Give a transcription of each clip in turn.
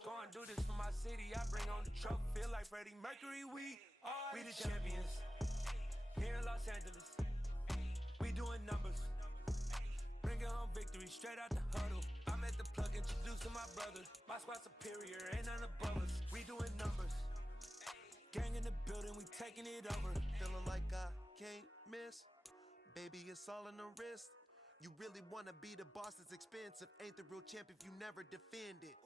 Go and do this for my city. I bring on the trophy. Feel like Freddie Mercury. We the champions. Here in Los Angeles. We doing numbers. Bringing home victory straight out the huddle. I'm at the plug introducing my brothers. My squad superior, ain't none above us. We doing numbers. Gang in the building, we taking it over. Feeling like I can't miss. Baby, it's all in the wrist. You really wanna be the boss, it's expensive. Ain't the real champ if you never defend it.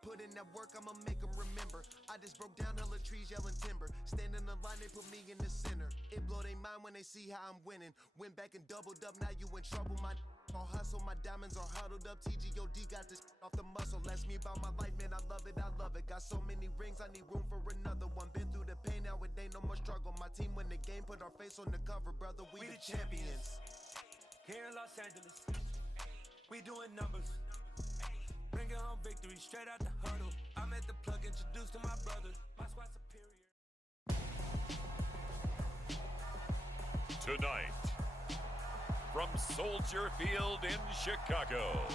Put in that work, I'ma make them remember. I just broke down hella trees, yelling timber. Stand in the line, they put me in the center. It blow their mind when they see how I'm winning. Went back and doubled up, now you in trouble. My all hustle, my diamonds are huddled up. TGOD got this off the muscle. That's me about my life, man, I love it, I love it. Got so many rings, I need room for another one. Been through the pain, now it ain't no more struggle. My team win the game, put our face on the cover, brother. We the champions. Here in Los Angeles, we doing numbers. Bringing home victory straight out the huddle. I'm at the plug introduced to my brothers. My squad superior. Tonight, from Soldier Field in Chicago,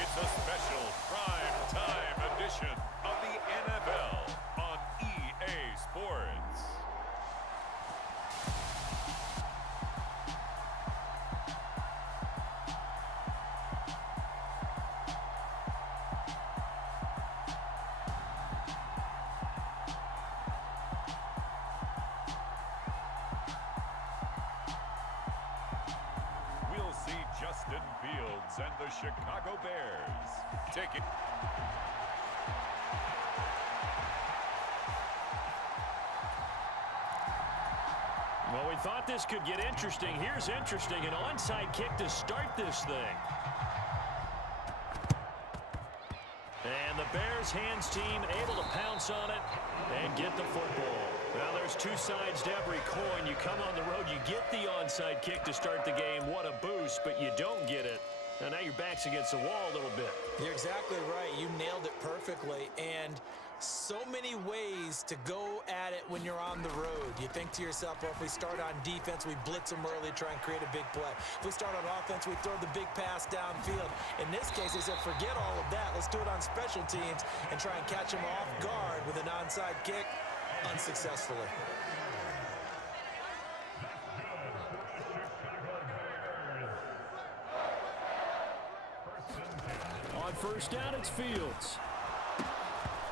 it's a special prime time edition of the NFL on EA Sports. Justin Fields and the Chicago Bears take it. Well, we thought this could get interesting. Here's interesting, an onside kick to start this thing. And the Bears hands team able to pounce on it and get the football. Now, there's two sides to every coin. You come on the road, you get the onside kick to start the game. What a boost, but you don't get it. And now your back's against the wall a little bit. You're exactly right. You nailed it perfectly. And so many ways to go at it when you're on the road. You think to yourself, well, if we start on defense, we blitz them early, try and create a big play. If we start on offense, we throw the big pass downfield. In this case, they said, forget all of that. Let's do it on special teams and try and catch them off guard with an onside kick unsuccessfully. On first down, it's Fields.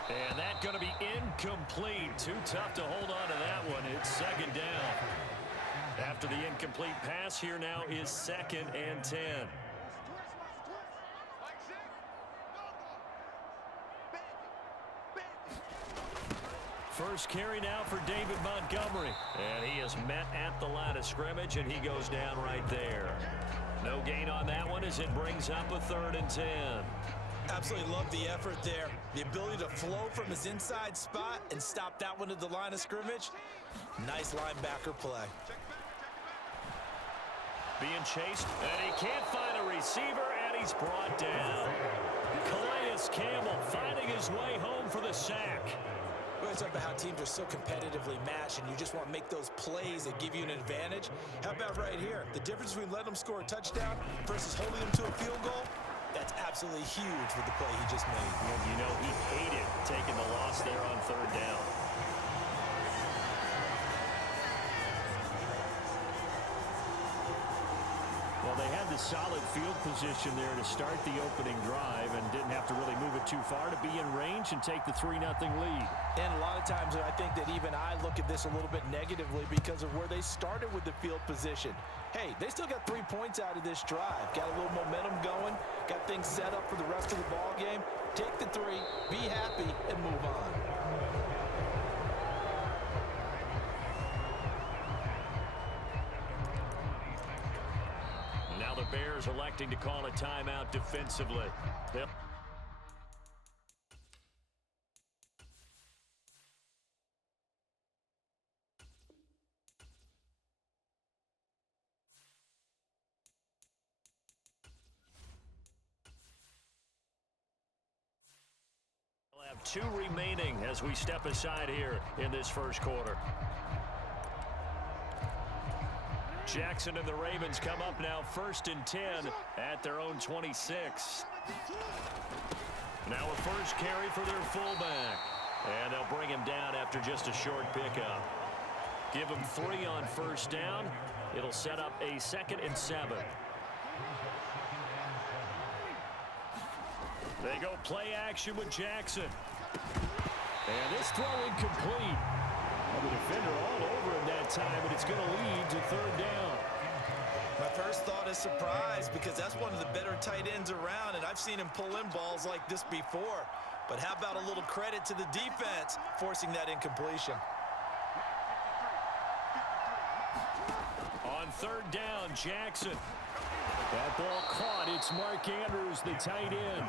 And that's going to be incomplete. Too tough to hold on to that one. It's second down. After the incomplete pass, here now is 2nd and 10. First carry now for David Montgomery. And he is met at the line of scrimmage, and he goes down right there. No gain on that one as it brings up a 3rd and 10. Absolutely love the effort there. The ability to flow from his inside spot and stop that one at the line of scrimmage. Nice linebacker play. Being chased, and he can't find a receiver, and he's brought down. Calais Campbell finding his way home for the sack. We always talk about how teams are so competitively matched, and you just want to make those plays that give you an advantage. How about right here? The difference between letting them score a touchdown versus holding them to a field goal, that's absolutely huge with the play he just made. And you know he hated taking the loss there on 3rd down. Well, they had the solid field position there to start the opening drive and didn't have to really move it too far to be in range and take the 3-0 lead. And a lot of times I think that even I look at this a little bit negatively because of where they started with the field position. Hey, they still got 3 points out of this drive. Got a little momentum going. Got things set up for the rest of the ball game. Take the 3, be happy, and move on. The Bears electing to call a timeout defensively. Yep. We'll have 2 remaining as we step aside here in this first quarter. Jackson and the Ravens come up now 1st and 10 at their own 26. Now a first carry for their fullback. And they'll bring him down after just a short pickup. Give him 3 on first down. It'll set up a 2nd and 7. They go play action with Jackson. And this throw incomplete. The defender all over him that time, but it's going to lead to 3rd down. My first thought is surprise because that's one of the better tight ends around, and I've seen him pull in balls like this before. But how about a little credit to the defense forcing that incompletion? On 3rd down, Jackson. That ball caught. It's Mark Andrews, the tight end.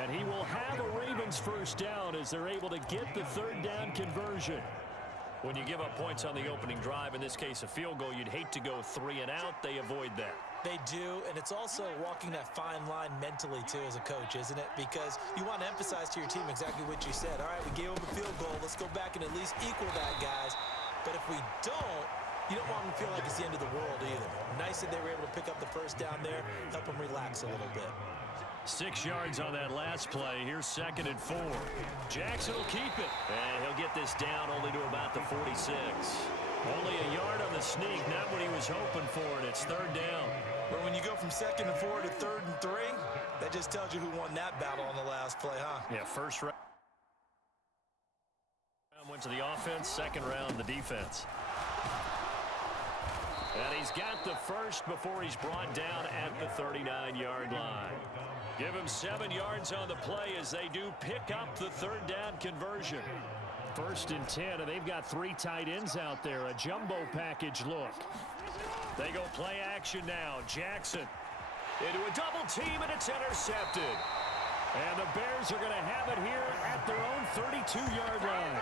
And he will have a Ravens first down as they're able to get the 3rd down conversion. When you give up points on the opening drive, in this case a field goal, you'd hate to go 3 and out. They avoid that. They do, and it's also walking that fine line mentally, too, as a coach, isn't it? Because you want to emphasize to your team exactly what you said. All right, we gave them a field goal. Let's go back and at least equal that, guys. But if we don't, you don't want them to feel like it's the end of the world either. Nice that they were able to pick up the first down there, help them relax a little bit. 6 yards on that last play. Here's 2nd and 4. Jackson will keep it. And he'll get this down only to about the 46. Only a yard on the sneak, not what he was hoping for, and it's 3rd down. But when you go from 2nd and 4 to 3rd and 3, that just tells you who won that battle on the last play, huh? Yeah, first round went to the offense, 2nd round the defense. And he's got the first before he's brought down at the 39-yard line. Give him 7 yards on the play as they do pick up the 3rd down conversion. 1st and 10, and they've got 3 tight ends out there. A jumbo package look. They go play action now. Jackson into a double team, and it's intercepted. And the Bears are going to have it here at their own 32-yard line.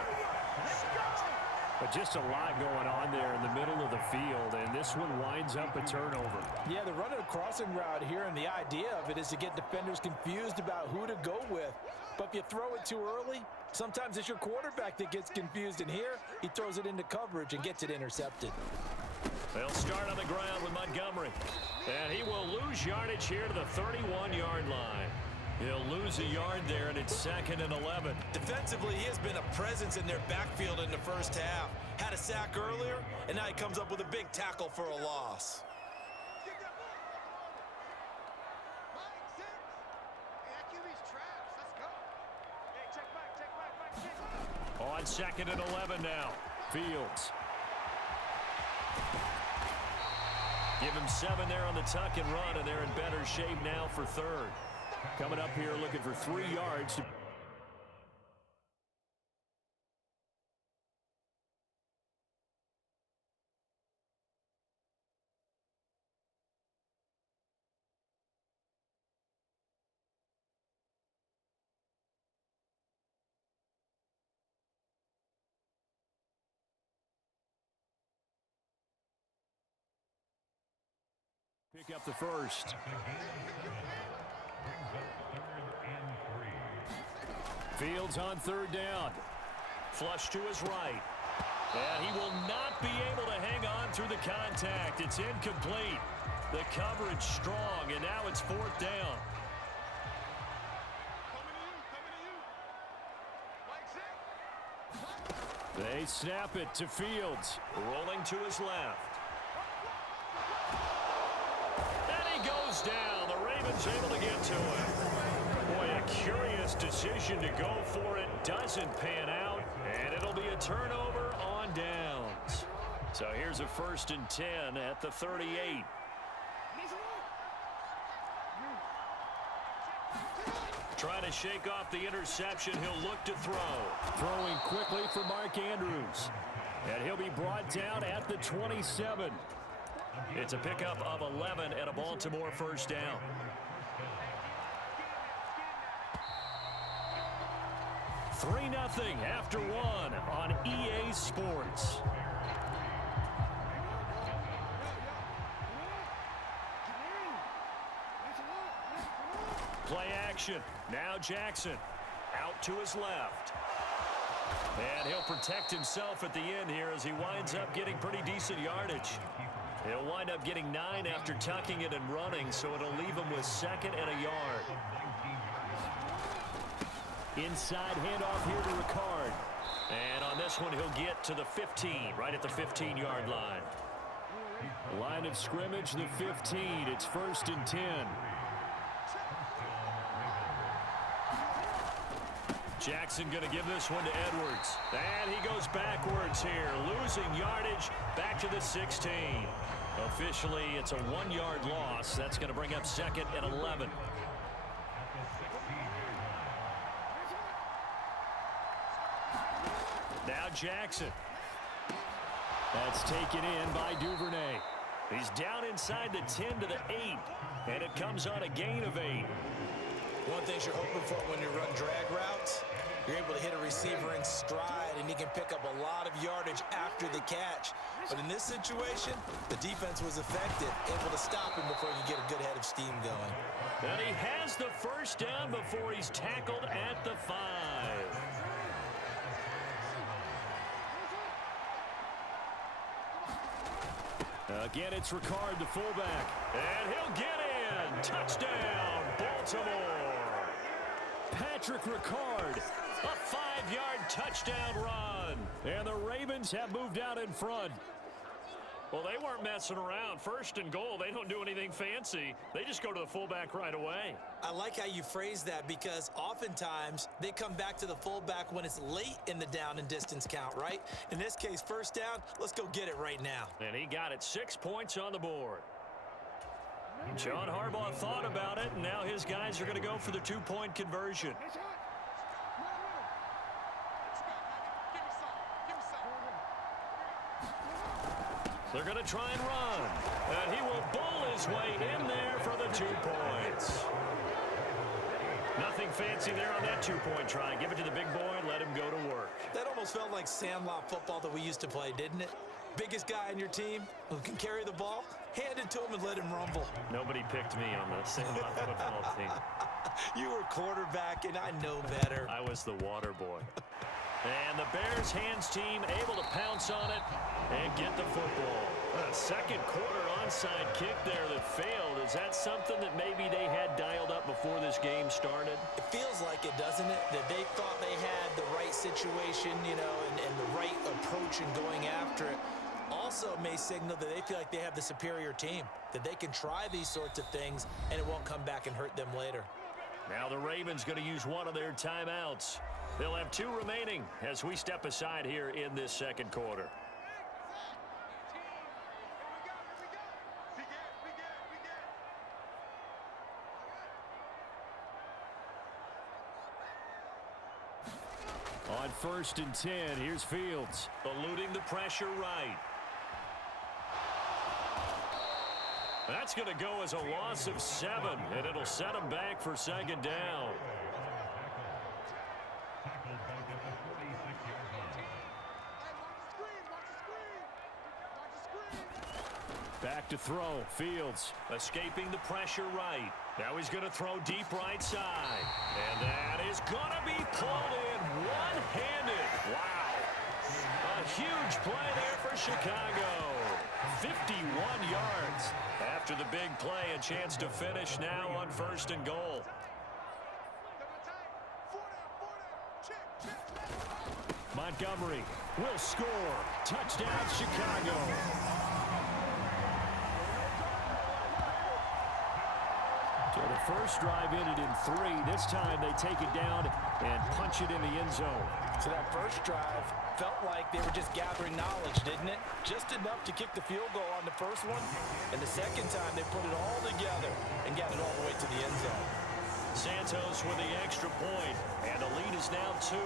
But just a lot going on there in the middle of the field, and this one winds up a turnover. Yeah, they're running a crossing route here, and the idea of it is to get defenders confused about who to go with. But if you throw it too early, sometimes it's your quarterback that gets confused, and here he throws it into coverage and gets it intercepted. They'll start on the ground with Montgomery, and he will lose yardage here to the 31-yard line. He'll lose a yard there, and it's 2nd and 11. Defensively, he has been a presence in their backfield in the first half. Had a sack earlier, and now he comes up with a big tackle for a loss. On 2nd and 11 now, Fields. Give him 7 there on the tuck and run, and they're in better shape now for 3rd. Coming up here looking for 3 yards. Pick up the first. Fields on 3rd down. Flush to his right. And he will not be able to hang on through the contact. It's incomplete. The coverage strong, and now it's 4th down. They snap it to Fields. Rolling to his left. And he goes down. The Ravens able to get to him. Boy, a curious decision to go for it. Doesn't pan out, and it'll be a turnover on downs. So here's a 1st and 10 at the 38. Trying to shake off the interception. He'll look to throw. Throwing quickly for Mark Andrews. And he'll be brought down at the 27. It's a pickup of 11 and a Baltimore first down. Three 0 after 1 on EA Sports. Play action. Now Jackson out to his left. And he'll protect himself at the end here as he winds up getting pretty decent yardage. He'll wind up getting 9 after tucking it and running, so it'll leave him with 2nd and a yard. Inside handoff here to Ricard. And on this one, he'll get to the 15, right at the 15-yard line. Line of scrimmage, the 15. It's 1st and 10. Jackson going to give this one to Edwards. And he goes backwards here, losing yardage back to the 16. Officially, it's a 1-yard loss. That's going to bring up 2nd and 11. Now Jackson. That's taken in by Duvernay. He's down inside the 10 to the 8. And it comes on a gain of 8. One thing you're hoping for when you run drag routes, you're able to hit a receiver in stride, and he can pick up a lot of yardage after the catch. But in this situation, the defense was effective, able to stop him before you get a good head of steam going. And he has the 1st down before he's tackled at the 5. Again, it's Ricard, the fullback. And he'll get in. Touchdown, Baltimore. Patrick Ricard, a 5-yard touchdown run. And the Ravens have moved out in front. Well, they weren't messing around. 1st and goal, they don't do anything fancy. They just go to the fullback right away. I like how you phrase that because oftentimes they come back to the fullback when it's late in the down and distance count, right? In this case, 1st down, let's go get it right now. And he got it, 6 points on the board. John Harbaugh thought about it, and now his guys are going to go for the 2-point conversion. They're going to try and run. And he will bull his way in there for the 2 points. Nothing fancy there on that 2-point try. Give it to the big boy and let him go to work. That almost felt like sandlot football that we used to play, didn't it? Biggest guy on your team who can carry the ball, hand it to him and let him rumble. Nobody picked me on the sandlot football team. You were quarterback, and I know better. I was the water boy. And the Bears hands team able to pounce on it and get the football. A 2nd quarter onside kick there that failed. Is that something that maybe they had dialed up before this game started? It feels like it, doesn't it? That they thought they had the right situation, you know, and the right approach in going after it. Also may signal that they feel like they have the superior team, that they can try these sorts of things and it won't come back and hurt them later. Now the Ravens going to use one of their timeouts. They'll have 2 remaining as we step aside here in this 2nd quarter. On 1st and 10, here's Fields. Eluding the pressure right. That's going to go as a loss of 7, and it'll set him back for 2nd down. Back to throw. Fields escaping the pressure right. Now he's going to throw deep right side. And that is going to be pulled in one-handed. Wow. A huge play there for Chicago. 51 yards. After the big play, a chance to finish now on 1st and goal. Montgomery will score. Touchdown, Chicago. So the first drive ended in 3. This time they take it down and punch it in the end zone. So that first drive felt like they were just gathering knowledge, didn't it? Just enough to kick the field goal on the first one. And the second time they put it all together and got it all the way to the end zone. Santos with the extra point, and the lead is now 2.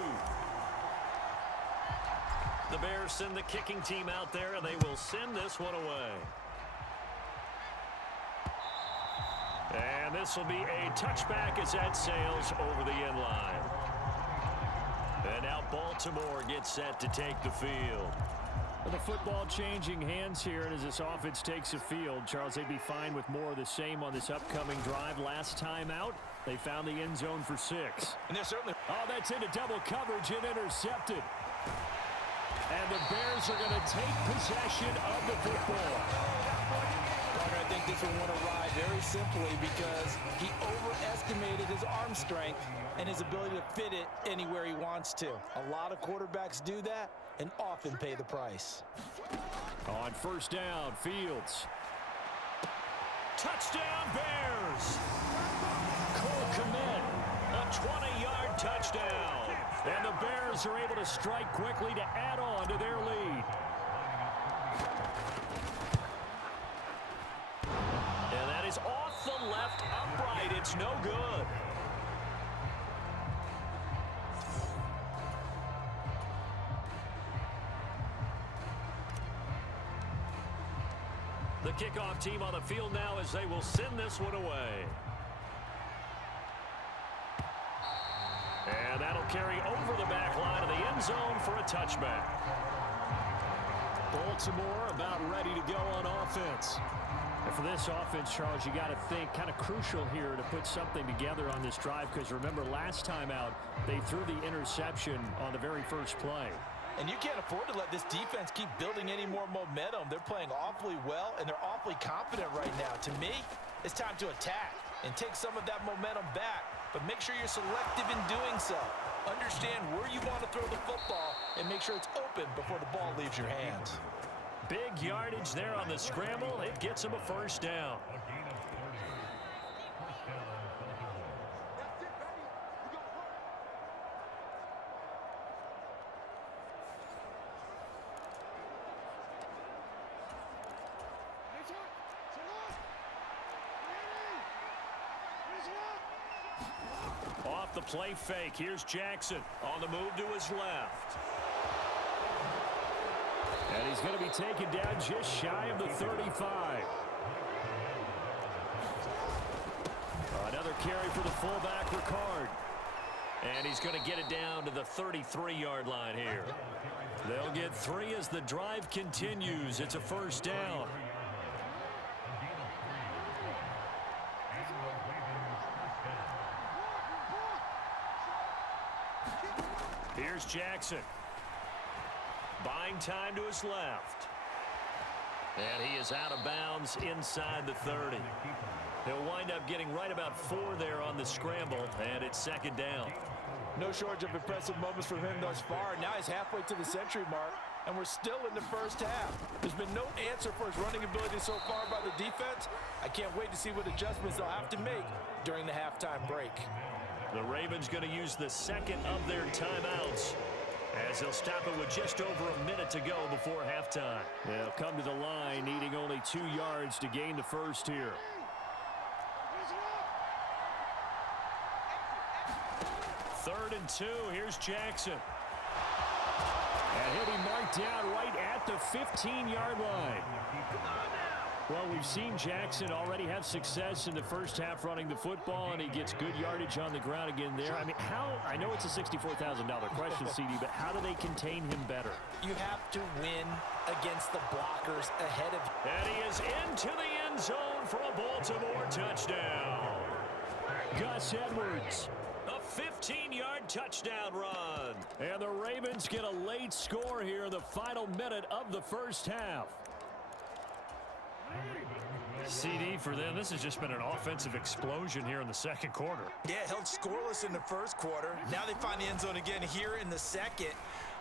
The Bears send the kicking team out there, and they will send this one away. And this will be a touchback as that sails over the end line. And now Baltimore gets set to take the field. Well, the football changing hands here, and as this offense takes the field, Charles, they'd be fine with more of the same on this upcoming drive. Last time out, they found the end zone for 6. And they're certainly... Oh, that's into double coverage and intercepted. And the Bears are going to take possession of the football. think this one went awry very simply because he overestimated his arm strength and his ability to fit it anywhere he wants to. A lot of quarterbacks do that and often pay the price. On first down, Fields. Touchdown, Bears! Cole Kmet, a 20-yard touchdown. And the Bears are able to strike quickly to add on to their lead. And that is off the left upright. It's no good. The kickoff team on the field now as they will send this one away. And that'll carry over the back line of the end zone for a touchback. Baltimore about ready to go on offense. And for this offense, Charles, you got to think kind of crucial here to put something together on this drive, because remember last time out they threw the interception on the very first play. And you can't afford to let this defense keep building any more momentum. They're playing awfully well, and they're awfully confident right now. To me, it's time to attack and take some of that momentum back, but make sure you're selective in doing so. Understand where you want to throw the football and make sure it's open before the ball leaves your hands. Big yardage there on the scramble. It gets him a first down. Off the play fake. Here's Jackson on the move to his left. And he's going to be taken down just shy of the 35. Another carry for the fullback, Ricard. And he's going to get it down to the 33-yard line here. They'll get 3 as the drive continues. It's a first down. Here's Jackson. Buying time to his left. And he is out of bounds inside the 30. He'll wind up getting right about 4 there on the scramble, and it's second down. No shortage of impressive moments from him thus far. Now he's halfway to the century mark, and we're still in the first half. There's been no answer for his running ability so far by the defense. I can't wait to see what adjustments they'll have to make during the halftime break. The Ravens going to use the second of their timeouts as they'll stop it with just over a minute to go before halftime. They'll come to the line needing only 2 yards to gain the first here. Third and 2. Here's Jackson. And he'll be marked down right at the 15-yard line. Well, we've seen Jackson already have success in the first half running the football, and he gets good yardage on the ground again there. I mean, I know it's a $64,000 question, CD, but how do they contain him better? You have to win against the blockers ahead of you. And he is into the end zone for a Baltimore touchdown. Gus Edwards, a 15-yard touchdown run. And the Ravens get a late score here in the final minute of the first half. CD for them, this has just been an offensive explosion here in the second quarter. Yeah, held scoreless in the first quarter. Now they find the end zone again here in the second.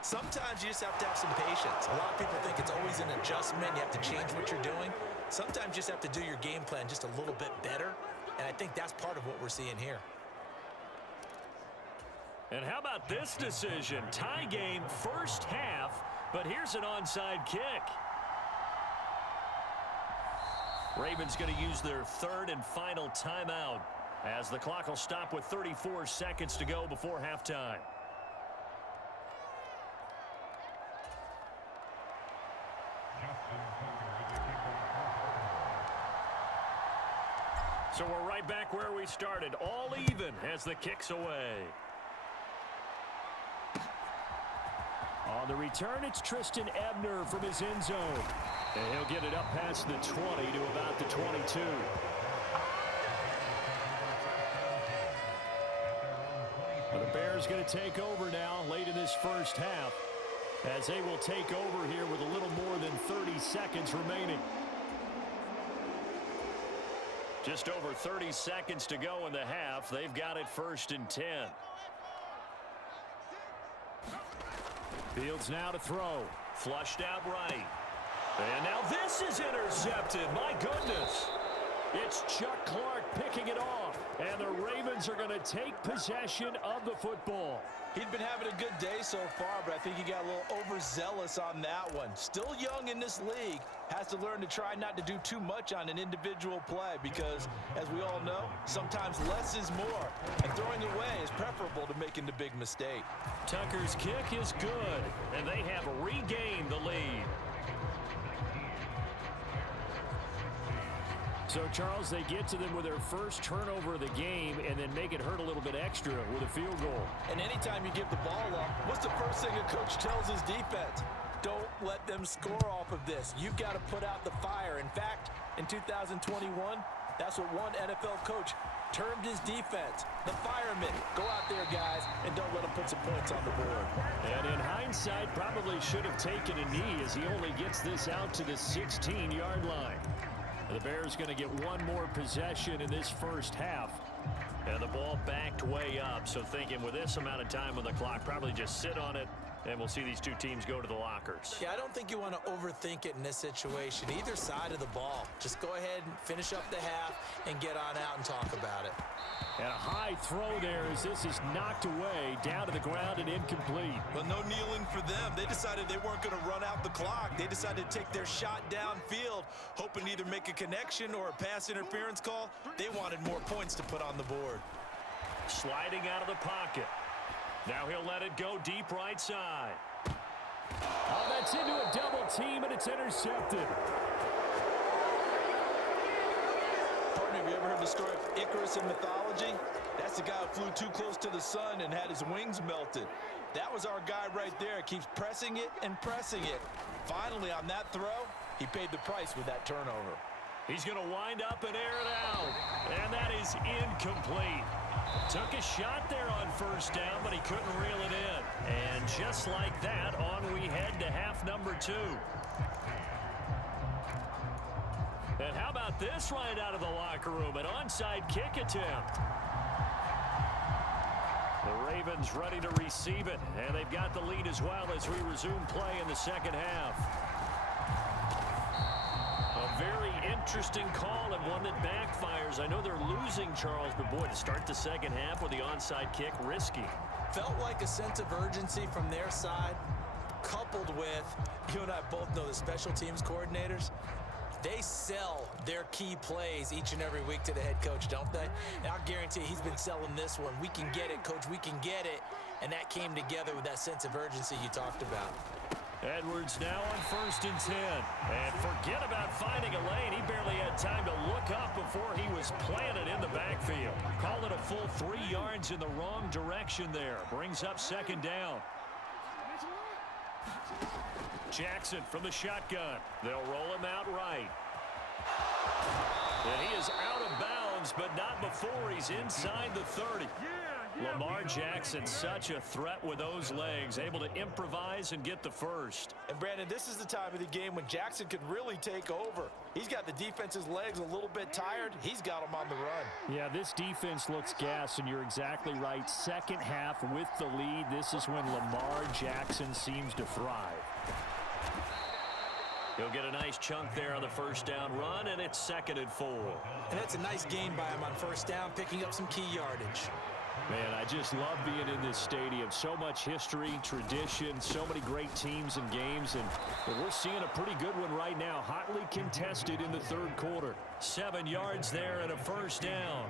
Sometimes you just have to have some patience. A lot of people think it's always an adjustment. You have to change what you're doing. Sometimes you just have to do your game plan just a little bit better, and I think that's part of what we're seeing here. And how about this decision? Tie game first half, but here's an onside kick. Ravens going to use their third and final timeout as the clock will stop with 34 seconds to go before halftime. So we're right back where we started, all even as the kick's away. On the return, it's Tristan Ebner from his end zone. And he'll get it up past the 20 to about the 22. Well, the Bears going to take over now late in this first half as they will take over here with a little more than 30 seconds remaining. Just over 30 seconds to go in the half. They've got it 1st and 10. Fields now to throw. Flushed out right. And now this is intercepted. My goodness. It's Chuck Clark picking it off. And the Ravens are going to take possession of the football. He'd been having a good day so far, but I think he got a little overzealous on that one. Still young in this league. Has to learn to try not to do too much on an individual play because, as we all know, sometimes less is more. And throwing away is preferable to making the big mistake. Tucker's kick is good, and they have regained the lead. So, Charles, they get to them with their first turnover of the game and then make it hurt a little bit extra with a field goal. And anytime you give the ball up, what's the first thing a coach tells his defense? Don't let them score off of this. You've got to put out the fire. In fact, in 2021, that's what one NFL coach termed his defense, the firemen. Go out there, guys, and don't let them put some points on the board. And in hindsight, probably should have taken a knee as he only gets this out to the 16-yard line. The Bears going to get one more possession in this first half. And the ball backed way up. So thinking with this amount of time on the clock, probably just sit on it, and we'll see these two teams go to the lockers. Yeah, I don't think you want to overthink it in this situation. Either side of the ball. Just go ahead and finish up the half and get on out and talk about it. And a high throw there as this is knocked away, down to the ground and incomplete. But no kneeling for them. They decided they weren't going to run out the clock. They decided to take their shot downfield, hoping to either make a connection or a pass interference call. They wanted more points to put on the board. Sliding out of the pocket. Now he'll let it go deep right side. Oh, that's into a double team, and it's intercepted. Have you ever heard the story of Icarus in mythology? That's the guy who flew too close to the sun and had his wings melted. That was our guy right there. Keeps pressing it and pressing it. Finally, on that throw, he paid the price with that turnover. He's going to wind up and air it out. And that is incomplete. Took a shot there on first down, but he couldn't reel it in. And just like that, on we head to half number 2. And how about this right out of the locker room? An onside kick attempt. The Ravens ready to receive it, and they've got the lead as well as we resume play in the second half. A very interesting call and one that backfires. I know they're losing, Charles, but boy, to start the second half with the onside kick, risky. Felt like a sense of urgency from their side, coupled with, you and I both know the special teams coordinators. They sell their key plays each and every week to the head coach, don't they? And I'll guarantee he's been selling this one. We can get it, coach, we can get it. And that came together with that sense of urgency you talked about. Edwards now on 1st and 10. And forget about finding a lane. He barely had time to look up before he was planted in the backfield. Call it a full 3 yards in the wrong direction there. Brings up 2nd down. Jackson from the shotgun. They'll roll him out right. And he is out of bounds, but not before he's inside the 30. Lamar Jackson, such a threat with those legs, able to improvise and get the first. And, Brandon, this is the time of the game when Jackson could really take over. He's got the defense's legs a little bit tired. He's got them on the run. Yeah, this defense looks gassed, and you're exactly right. Second half with the lead, this is when Lamar Jackson seems to thrive. He'll get a nice chunk there on the first down run, and it's 2nd and 4. And that's a nice gain by him on first down, picking up some key yardage. Man, I just love being in this stadium. So much history, tradition, so many great teams and games, and we're seeing a pretty good one right now. Hotly contested in the 3rd quarter. 7 yards there and a first down.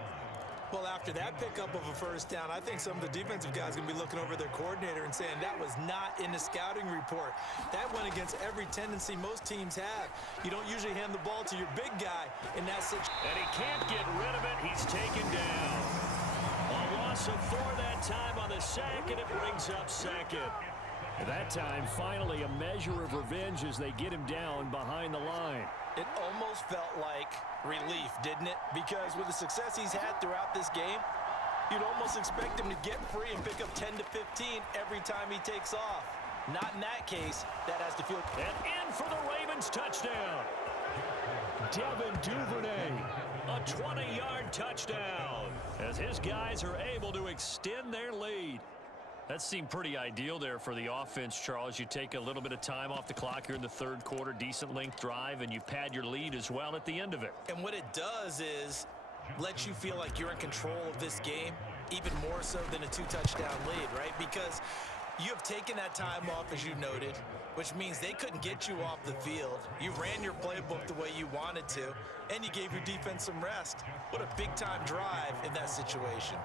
Well, after that pickup of a first down, I think some of the defensive guys are going to be looking over their coordinator and saying that was not in the scouting report. That went against every tendency most teams have. You don't usually hand the ball to your big guy in that situation. And he can't get rid of it. He's taken down. A loss of 4 that time on the sack, and it brings up 2nd. At that time, finally, a measure of revenge as they get him down behind the line. It almost felt like relief, didn't it? Because with the success he's had throughout this game, you'd almost expect him to get free and pick up 10 to 15 every time he takes off. Not in that case. That has to feel... And in for the Ravens touchdown. Devin Duvernay A 20-yard touchdown as his guys are able to extend their lead. That seemed pretty ideal there for the offense, Charles. You take a little bit of time off the clock here in the third quarter, decent length drive, and you pad your lead as well at the end of it. And what it does is let you feel like you're in control of this game, even more so than a 2-touchdown lead, right? Because you have taken that time off, as you noted, which means they couldn't get you off the field. You ran your playbook the way you wanted to, and you gave your defense some rest. What a big-time drive in that situation.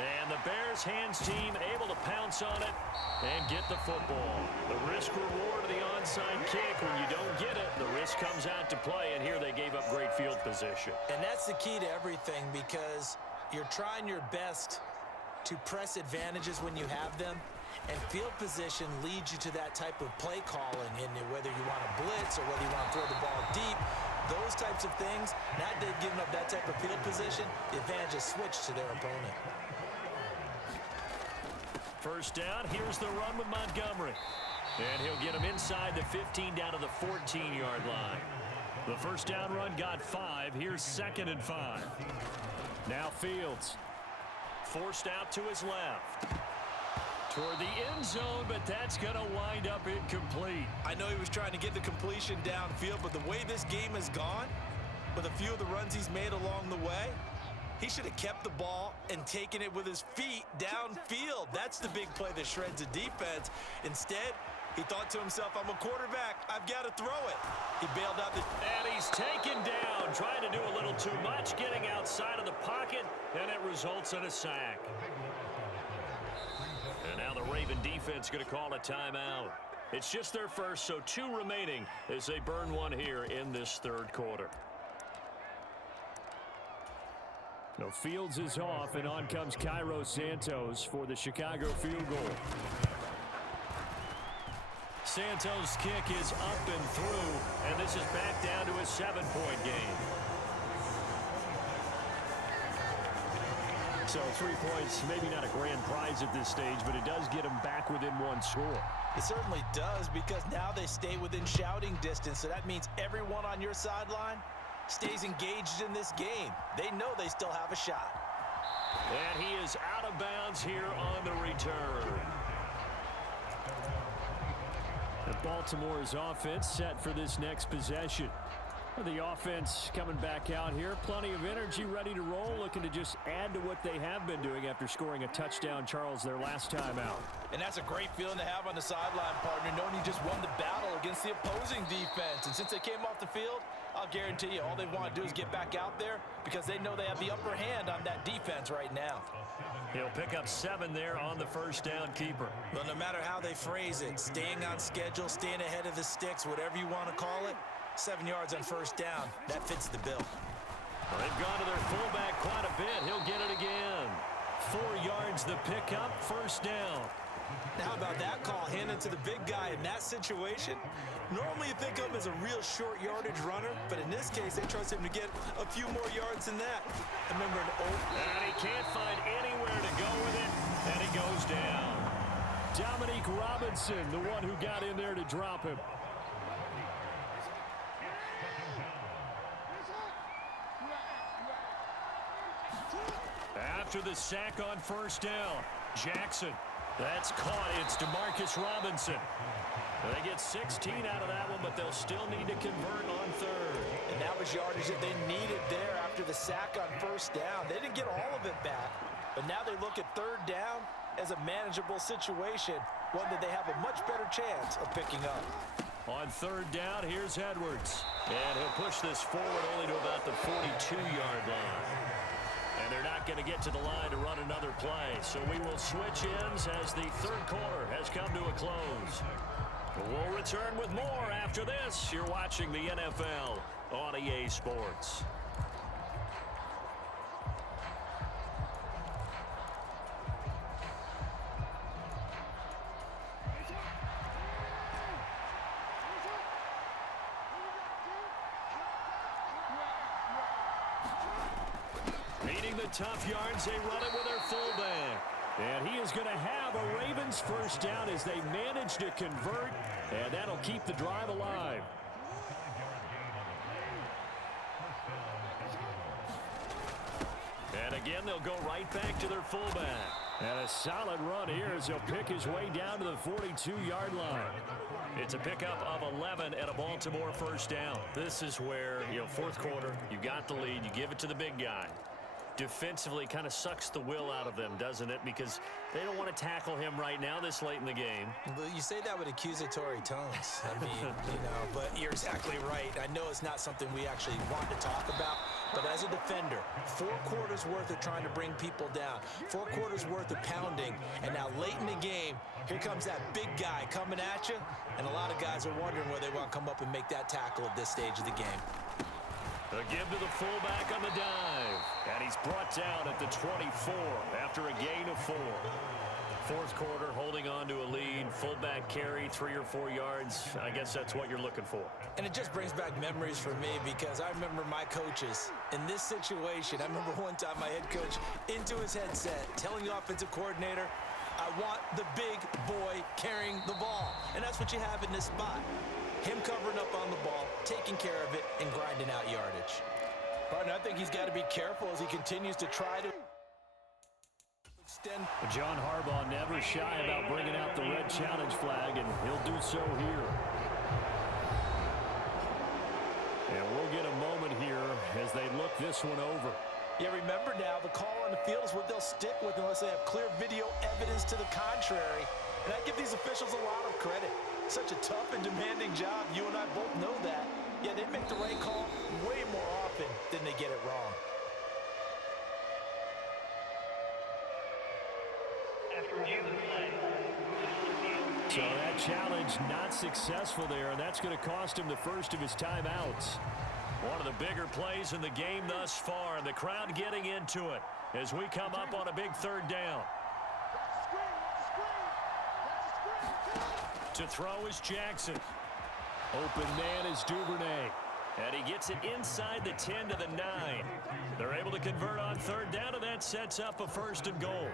And the Bears hands team able to pounce on it and get the football. The risk reward of the onside kick, when you don't get it, the risk comes out to play, and here they gave up great field position. And that's the key to everything, because you're trying your best to press advantages when you have them, and field position leads you to that type of play calling, and whether you want to blitz or whether you want to throw the ball deep, those types of things. Now they've given up that type of field position, the advantage is switched to their opponent. First down, here's the run with Montgomery. And he'll get him inside the 15 down to the 14-yard line. The first down run got 5. Here's 2nd and 5. Now Fields. Forced out to his left. Toward the end zone, but that's going to wind up incomplete. I know he was trying to get the completion downfield, but the way this game has gone, with a few of the runs he's made along the way, he should have kept the ball and taken it with his feet downfield. That's the big play that shreds a defense. Instead, he thought to himself, I'm a quarterback. I've got to throw it. He bailed out the... And he's taken down, trying to do a little too much, getting outside of the pocket, and it results in a sack. And now the Raven defense going to call a timeout. It's just their first, so 2 remaining as they burn one here in this third quarter. No, Fields is off, and on comes Cairo Santos for the Chicago field goal. Santos' kick is up and through, and this is back down to a 7-point game. So 3 points, maybe not a grand prize at this stage, but it does get them back within 1 score. It certainly does, because now they stay within shouting distance, so that means everyone on your sideline stays engaged in this game. They know they still have a shot. And he is out of bounds here on the return. And Baltimore's offense set for this next possession. The offense coming back out here. Plenty of energy, ready to roll, looking to just add to what they have been doing after scoring a touchdown, Charles, their last time out. And that's a great feeling to have on the sideline, partner, knowing you just won the battle against the opposing defense. And since they came off the field, I'll guarantee you all they want to do is get back out there, because they know they have the upper hand on that defense right now. He'll pick up 7 there on the first down keeper. Well, no matter how they phrase it, staying on schedule, staying ahead of the sticks, whatever you want to call it, 7 yards on first down, that fits the bill. Well, they've gone to their fullback quite a bit. He'll get it again. 4 yards the pickup, first down. How about that call? Hand it to the big guy in that situation. Normally you think of him as a real short yardage runner, but in this case they trust him to get a few more yards than that. I remember an old... And he can't find anywhere to go with it, and he goes down. Dominique Robinson, the one who got in there to drop him. After the sack on first down, Jackson. That's caught. It's DeMarcus Robinson. They get 16 out of that one, but they'll still need to convert on third. And that was yardage that they needed there after the sack on first down. They didn't get all of it back, but now they look at third down as a manageable situation, one that they have a much better chance of picking up. On third down, here's Edwards. And he'll push this forward only to about the 42-yard line. And they're not going to get to the line to run another play. So we will switch ends as the third quarter has come to a close. We'll return with more after this. You're watching the NFL on EA Sports. Needing the tough yards, they run it with their fullback. And he is going to have a Ravens first down as they manage to convert, and that'll keep the drive alive. And again, they'll go right back to their fullback. And a solid run here as he'll pick his way down to the 42-yard line. It's a pickup of 11 and a Baltimore first down. This is where, fourth quarter, you got the lead, you give it to the big guy. Defensively kind of sucks the will out of them, doesn't it? Because they don't want to tackle him right now this late in the game. Well, you say that with accusatory tones. I mean, but you're exactly right. I know it's not something we actually want to talk about, but as a defender, 4 quarters worth of trying to bring people down, 4 quarters worth of pounding, and now late in the game, here comes that big guy coming at you, and a lot of guys are wondering where they want to come up and make that tackle at this stage of the game. A give to the fullback on the dive. And he's brought down at the 24 after a gain of 4. Fourth quarter, holding on to a lead. Fullback carry, 3 or 4 yards. I guess that's what you're looking for. And it just brings back memories for me because I remember my coaches in this situation. I remember one time my head coach into his headset telling the offensive coordinator, I want the big boy carrying the ball. And that's what you have in this spot. Him covering up on the ball, taking care of it, and grinding out yardage. Partner, I think he's got to be careful as he continues to try to extend. John Harbaugh never shy about bringing out the red challenge flag, and he'll do so here. And we'll get a moment here as they look this one over. Yeah, remember now, the call on the field is what they'll stick with unless they have clear video evidence to the contrary. And I give these officials a lot of credit. Such a tough and demanding job. You and I both know that. Yeah, they make the right call way more often than they get it wrong. So that challenge not successful there, and that's going to cost him the first of his timeouts. One of the bigger plays in the game thus far, and the crowd getting into it as we come up on a big third down. To throw is Jackson. Open man is Duvernay. And he gets it inside the 10 to the 9. They're able to convert on third down, and that sets up a first and goal.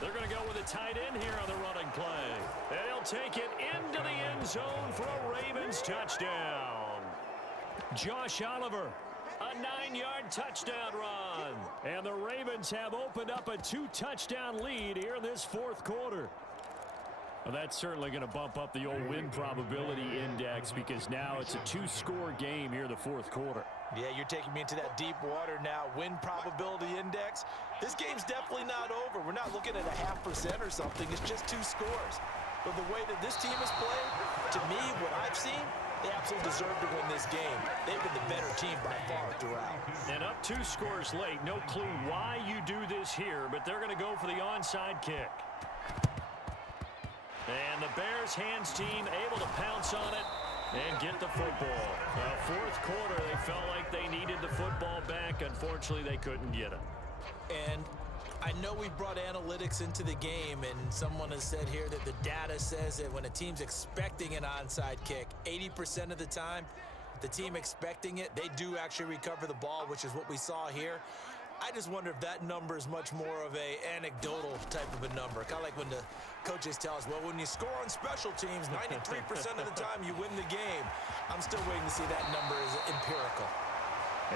They're going to go with a tight end here on the running play. And he'll take it into the end zone for a Ravens touchdown. Josh Oliver. A 9-yard touchdown run. And the Ravens have opened up a 2-touchdown lead here in this fourth quarter. Well, that's certainly going to bump up the old win probability index because now it's a 2-score game here in the fourth quarter. Yeah, you're taking me into that deep water now. Win probability index. This game's definitely not over. We're not looking at a 0.5% or something. It's just 2 scores. But the way that this team has played, to me, what I've seen, they absolutely deserve to win this game. They've been the better team by far throughout. And up 2 scores late. No clue why you do this here, but they're going to go for the onside kick. And the Bears hands team able to pounce on it and get the football. Fourth quarter, they felt like they needed the football back. Unfortunately, they couldn't get it. And I know we've brought analytics into the game, and someone has said here that the data says that when a team's expecting an onside kick, 80% of the time, the team expecting it, they do actually recover the ball, which is what we saw here. I just wonder if that number is much more of a anecdotal type of a number. Kind of like when the coaches tell us, well, when you score on special teams, 93% of the time you win the game. I'm still waiting to see that number is empirical.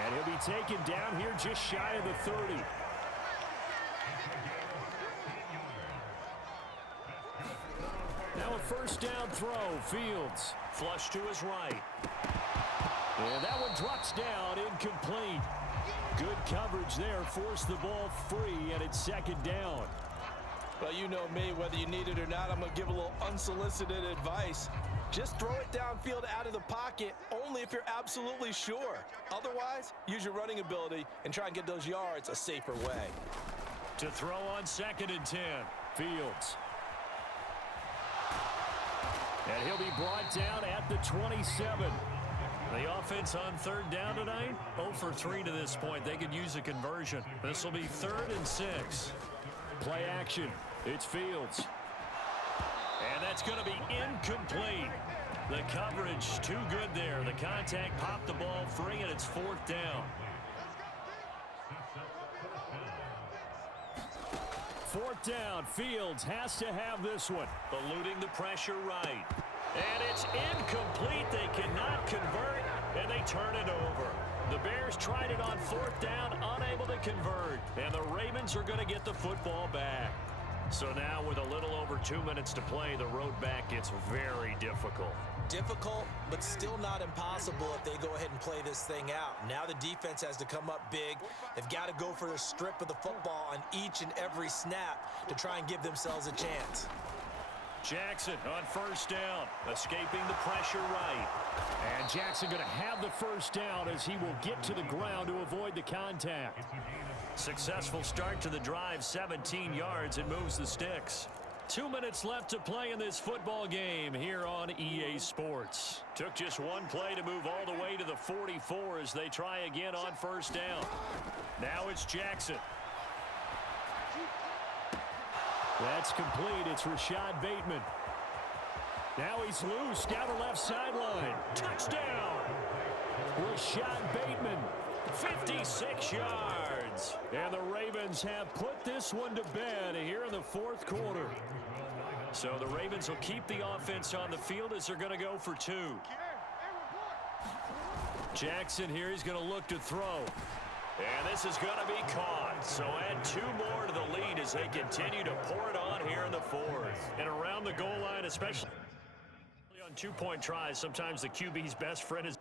And he'll be taken down here just shy of the 30. Now a first down throw, Fields. Flush to his right. And that one drops down, incomplete. Good coverage there, forced the ball free, and it's second down. Well, you know me, whether you need it or not, I'm going to give a little unsolicited advice. Just throw it downfield out of the pocket, only if you're absolutely sure. Otherwise, use your running ability and try and get those yards a safer way. To throw on 2nd and 10, Fields. And he'll be brought down at the 27. The offense on third down tonight, 0 for 3 to this point. They could use a conversion. This will be 3rd and 6. Play action. It's Fields. And that's going to be incomplete. The coverage too good there. The contact popped the ball free, and it's 4th down. 4th down. Fields has to have this one. Eluding the pressure right. And it's incomplete. They cannot convert, and they turn it over. The Bears tried it on 4th down, unable to convert. And the Ravens are going to get the football back. So now with a little over 2 minutes to play, the road back gets very difficult. Difficult, but still not impossible if they go ahead and play this thing out. Now the defense has to come up big. They've got to go for the strip of the football on each and every snap to try and give themselves a chance. Jackson on 1st down, escaping the pressure right. And Jackson going to have the 1st down as he will get to the ground to avoid the contact. Successful start to the drive, 17 yards, and moves the sticks. 2 minutes left to play in this football game here on EA Sports. Took just one play to move all the way to the 44 as they try again on 1st down. Now it's Jackson. That's complete. It's Rashad Bateman. Now he's loose down the left sideline. Touchdown! Rashad Bateman, 56 yards. And the Ravens have put this one to bed here in the 4th quarter. So the Ravens will keep the offense on the field as they're going to go for 2. Jackson here, he's going to look to throw. And this is going to be caught. So add 2 more to the lead as they continue to pour it on here in the 4th. And around the goal line, especially on 2-point tries, sometimes the QB's best friend is